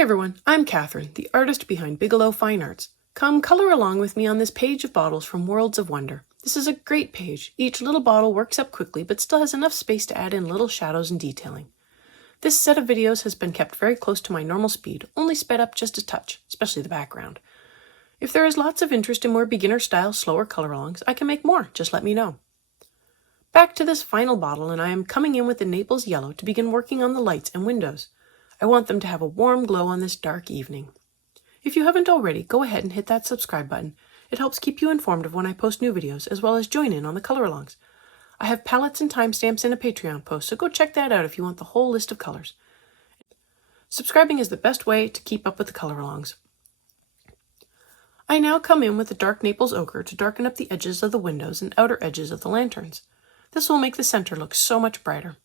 Hi everyone, I'm Catherine, the artist behind Bigelow Fine Arts. Come color along with me on this page of bottles from Worlds of Wonder. This is a great page. Each little bottle works up quickly but still has enough space to add in little shadows and detailing. This set of videos has been kept very close to my normal speed, only sped up just a touch, especially the background. If there is lots of interest in more beginner-style, slower color-alongs, I can make more, just let me know. Back to this final bottle, and I am coming in with the Naples Yellow to begin working on the lights and windows. I want them to have a warm glow on this dark evening. If you haven't already, go ahead and hit that subscribe button. It helps keep you informed of when I post new videos, as well as join in on the color-alongs. I have palettes and timestamps in a Patreon post, so go check that out if you want the whole list of colors. Subscribing is the best way to keep up with the color-alongs. I now come in with the dark Naples Ochre to darken up the edges of the windows and outer edges of the lanterns. This will make the center look so much brighter.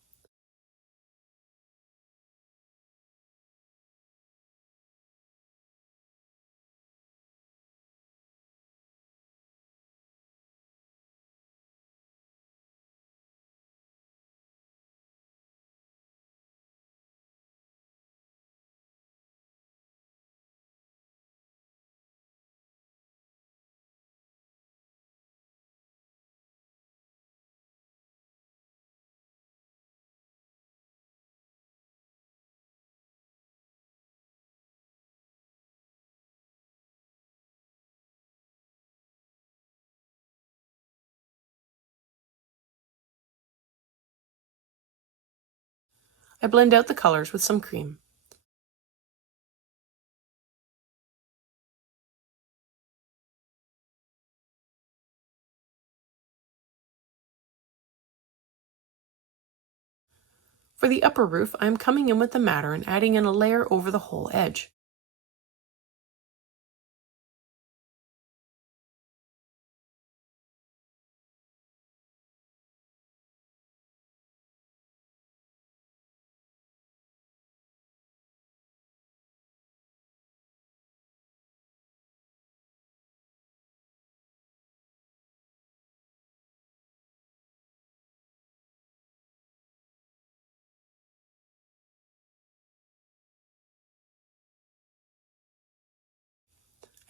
I blend out the colors with some cream. For the upper roof, I am coming in with the madder and adding in a layer over the whole edge.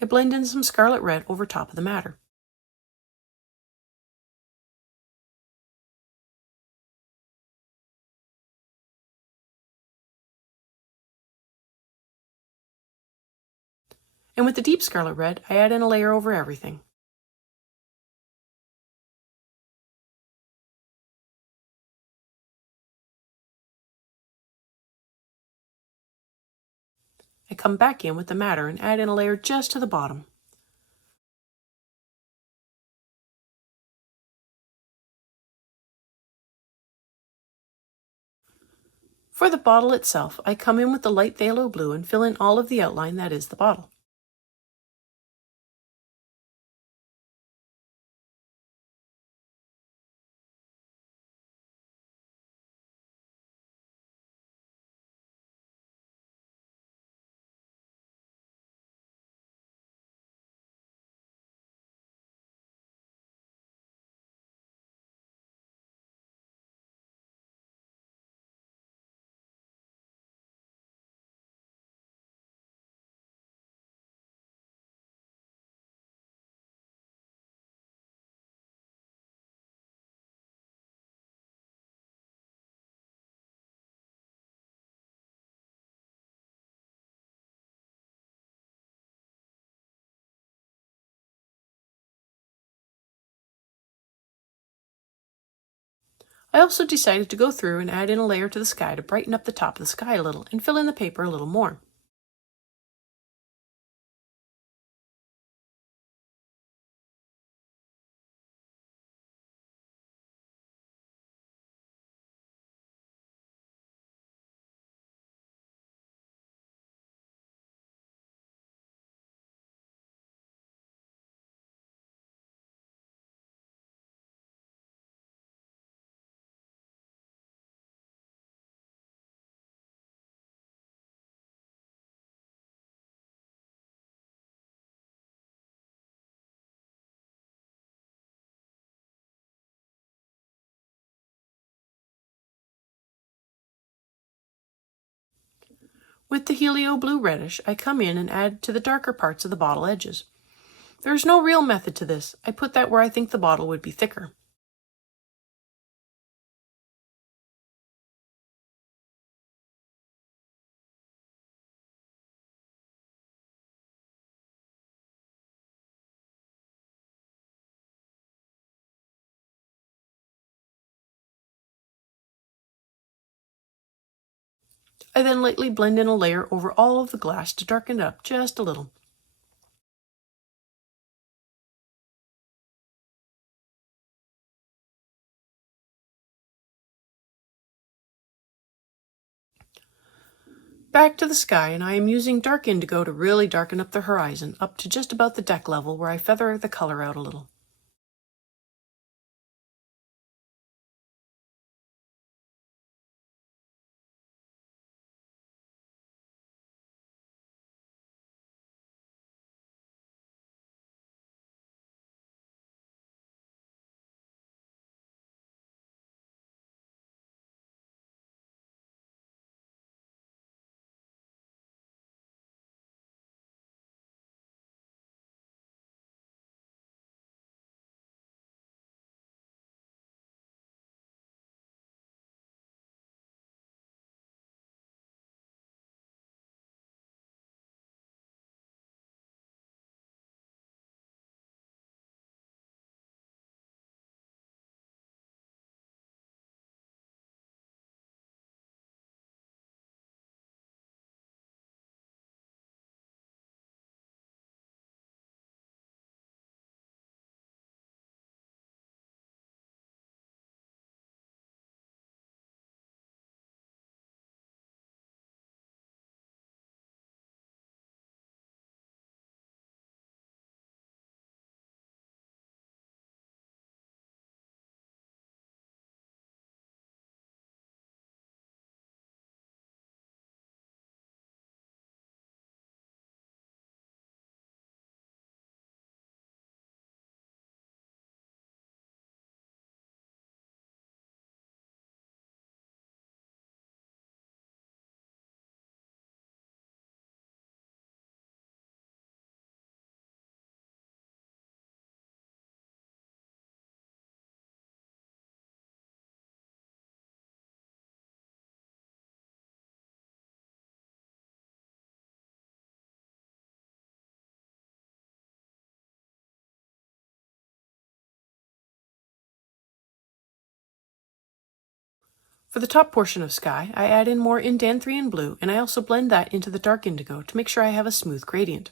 I blend in some scarlet red over top of the madder. And with the deep scarlet red, I add in a layer over everything. I come back in with the madder and add in a layer just to the bottom. For the bottle itself, I come in with the light phthalo blue and fill in all of the outline that is the bottle. I also decided to go through and add in a layer to the sky to brighten up the top of the sky a little and fill in the paper a little more. With the helio blue reddish, I come in and add to the darker parts of the bottle edges. There is no real method to this. I put that where I think the bottle would be thicker. I then lightly blend in a layer over all of the glass to darken it up just a little. Back to the sky, and I am using dark indigo to really darken up the horizon, up to just about the deck level where I feather the color out a little. For the top portion of sky, I add in more indanthian blue, and I also blend that into the dark indigo to make sure I have a smooth gradient.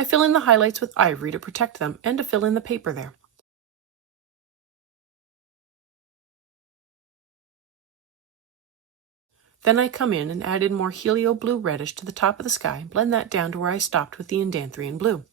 I fill in the highlights with ivory to protect them and to fill in the paper there. Then I come in and add in more helio blue reddish to the top of the sky, blend that down to where I stopped with the Indanthrian blue.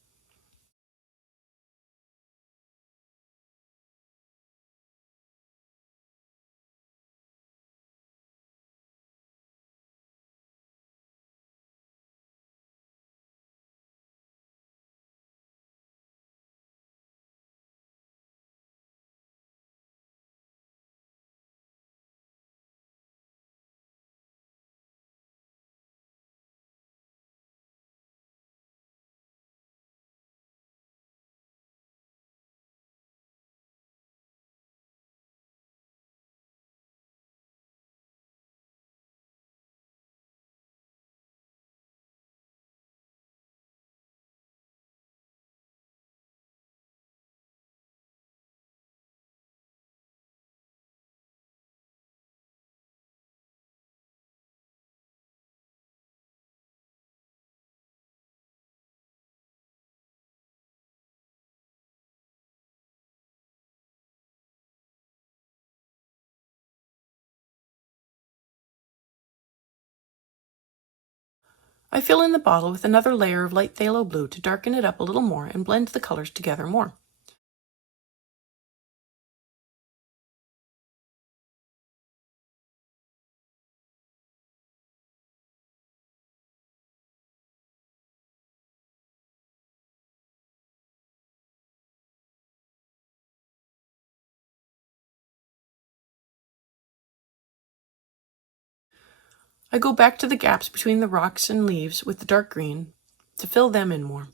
I fill in the bottle with another layer of light phthalo blue to darken it up a little more and blend the colors together more. I go back to the gaps between the rocks and leaves with the dark green to fill them in more.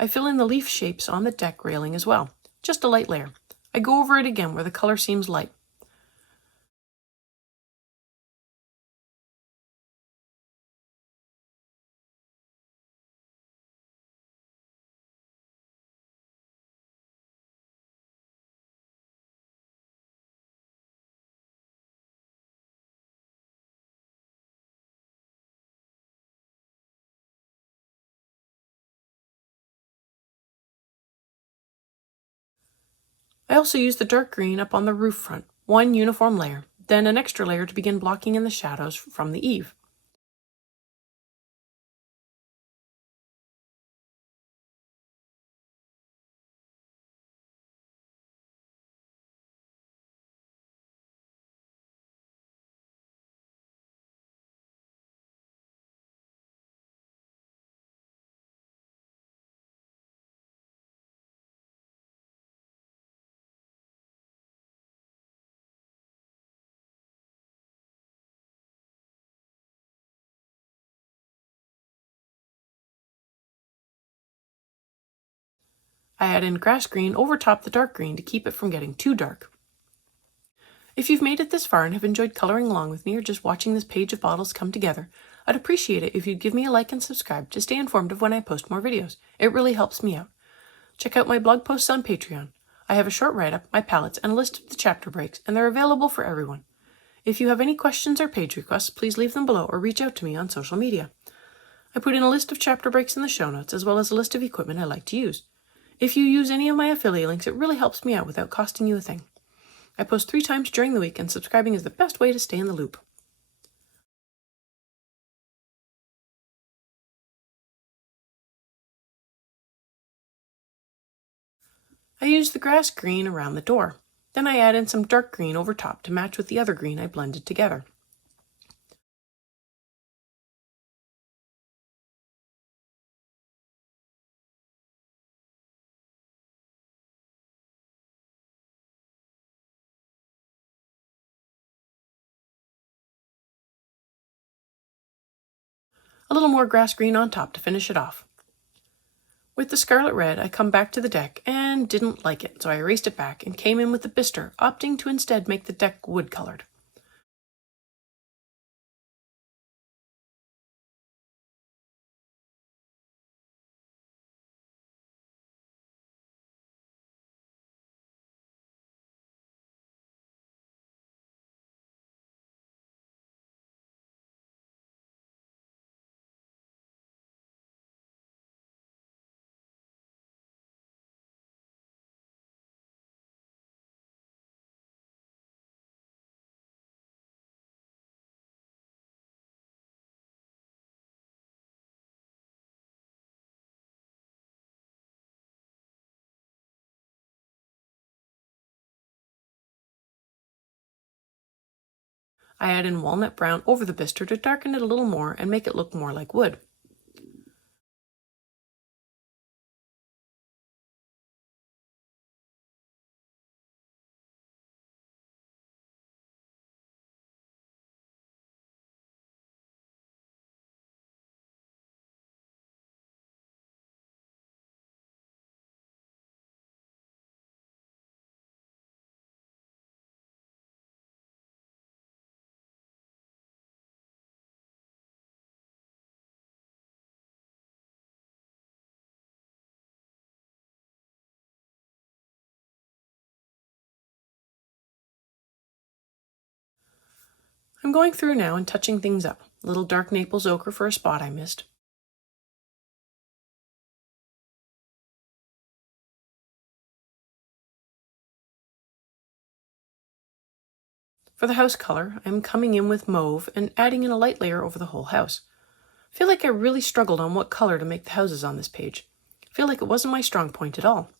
I fill in the leaf shapes on the deck railing as well, just a light layer. I go over it again where the color seems light. I also use the dark green up on the roof front, one uniform layer, then an extra layer to begin blocking in the shadows from the eave. I add in grass green over top the dark green to keep it from getting too dark. If you've made it this far and have enjoyed coloring along with me or just watching this page of bottles come together, I'd appreciate it if you'd give me a like and subscribe to stay informed of when I post more videos. It really helps me out. Check out my blog posts on Patreon. I have a short write-up, my palettes, and a list of the chapter breaks, and they're available for everyone. If you have any questions or page requests, please leave them below or reach out to me on social media. I put in a list of chapter breaks in the show notes, as well as a list of equipment I like to use. If you use any of my affiliate links, it really helps me out without costing you a thing. I post 3 times during the week, and subscribing is the best way to stay in the loop. I use the grass green around the door. Then I add in some dark green over top to match with the other green I blended together. a little more grass green on top to finish it off. With the scarlet red, I come back to the deck and didn't like it, so I erased it back and came in with the bistre, opting to instead make the deck wood-colored. I add in walnut brown over the bistre to darken it a little more and make it look more like wood. I'm going through now and touching things up. A little dark Naples ochre for a spot I missed. For the house color, I'm coming in with mauve and adding in a light layer over the whole house. I feel like I really struggled on what color to make the houses on this page. I feel like it wasn't my strong point at all.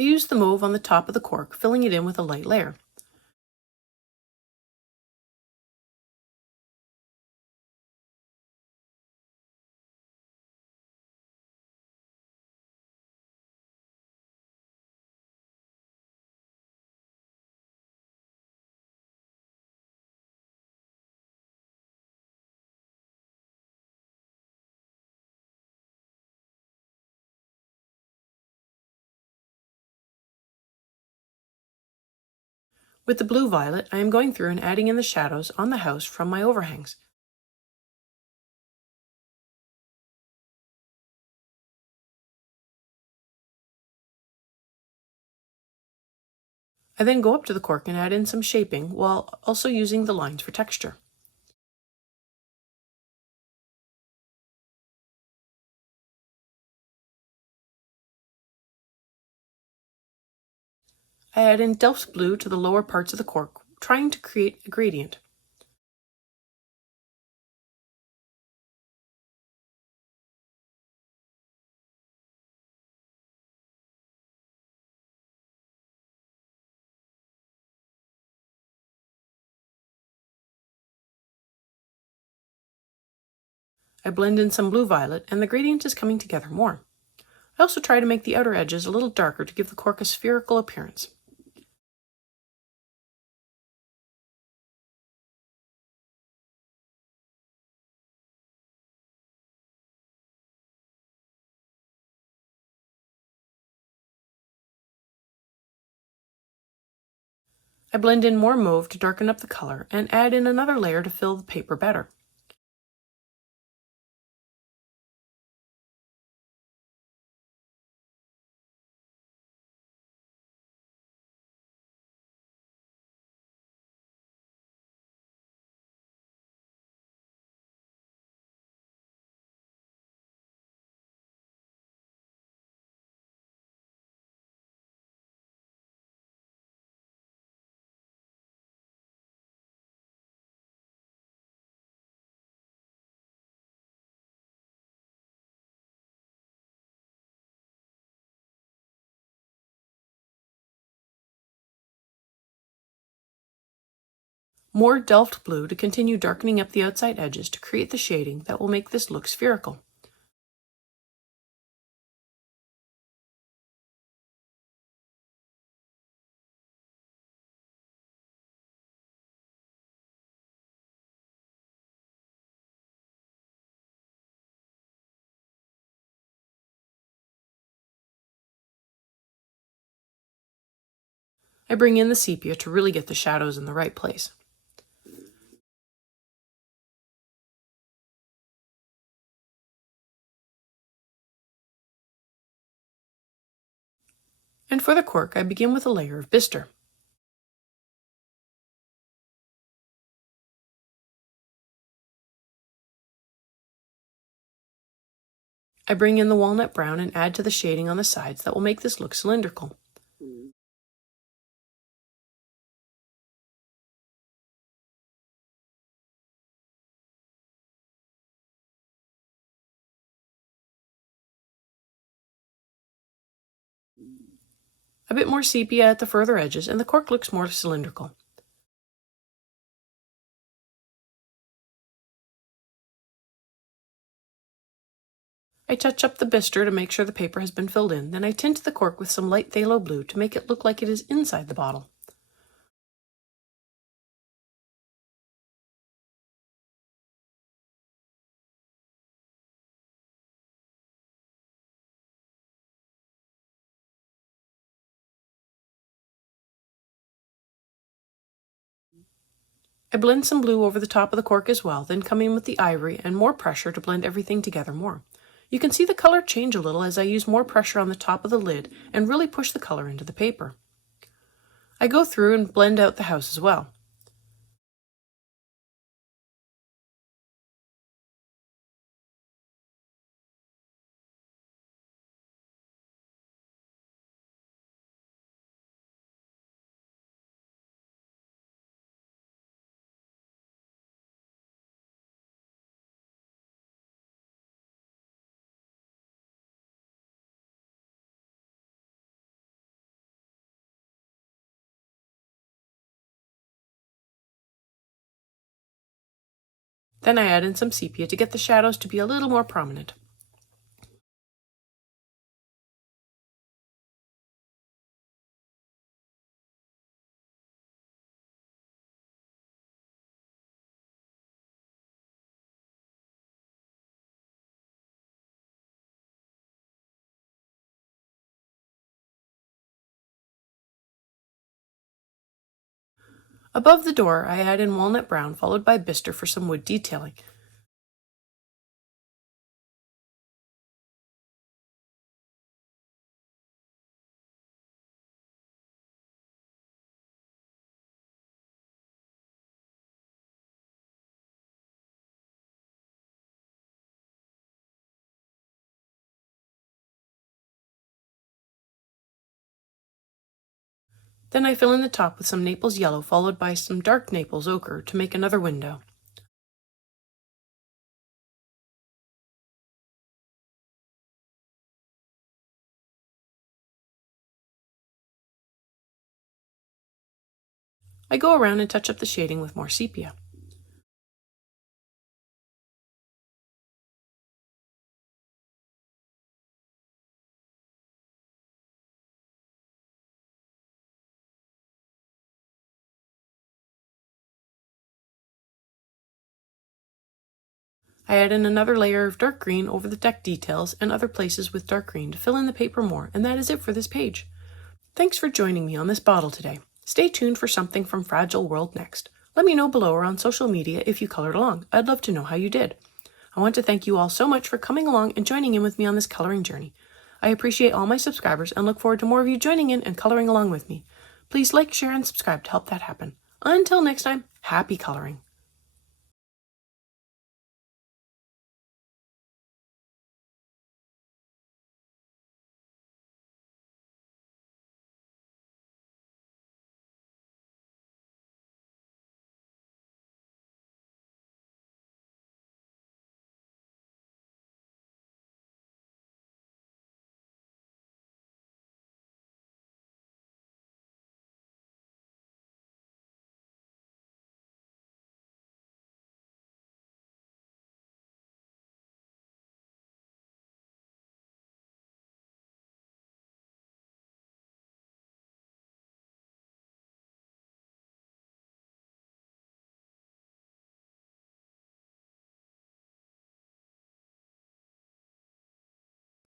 I used the mauve on the top of the cork, filling it in with a light layer. With the blue violet, I am going through and adding in the shadows on the house from my overhangs. I then go up to the cork and add in some shaping while also using the lines for texture. I add in Delft's blue to the lower parts of the cork, trying to create a gradient. I blend in some blue violet and the gradient is coming together more. I also try to make the outer edges a little darker to give the cork a spherical appearance. I blend in more mauve to darken up the color and add in another layer to fill the paper better. more Delft blue to continue darkening up the outside edges to create the shading that will make this look spherical. I bring in the sepia to really get the shadows in the right place. And for the cork, I begin with a layer of bistre. I bring in the walnut brown and add to the shading on the sides that will make this look cylindrical. A bit more sepia at the further edges and the cork looks more cylindrical. I touch up the bistre to make sure the paper has been filled in, then I tint the cork with some light phthalo blue to make it look like it is inside the bottle. I blend some blue over the top of the cork as well, then come in with the ivory and more pressure to blend everything together more. You can see the color change a little as I use more pressure on the top of the lid and really push the color into the paper. I go through and blend out the house as well. Then I add in some sepia to get the shadows to be a little more prominent. Above the door, I add in walnut brown followed by bistre for some wood detailing. Then I fill in the top with some Naples yellow followed by some dark Naples ochre to make another window. I go around and touch up the shading with more sepia. I add in another layer of dark green over the deck details and other places with dark green to fill in the paper more, and that is it for this page. Thanks for joining me on this bottle today. Stay tuned for something from Fragile World next. Let me know below or on social media if you colored along. I'd love to know how you did. I want to thank you all so much for coming along and joining in with me on this coloring journey. I appreciate all my subscribers and look forward to more of you joining in and coloring along with me. Please like, share, and subscribe to help that happen. Until next time, happy coloring.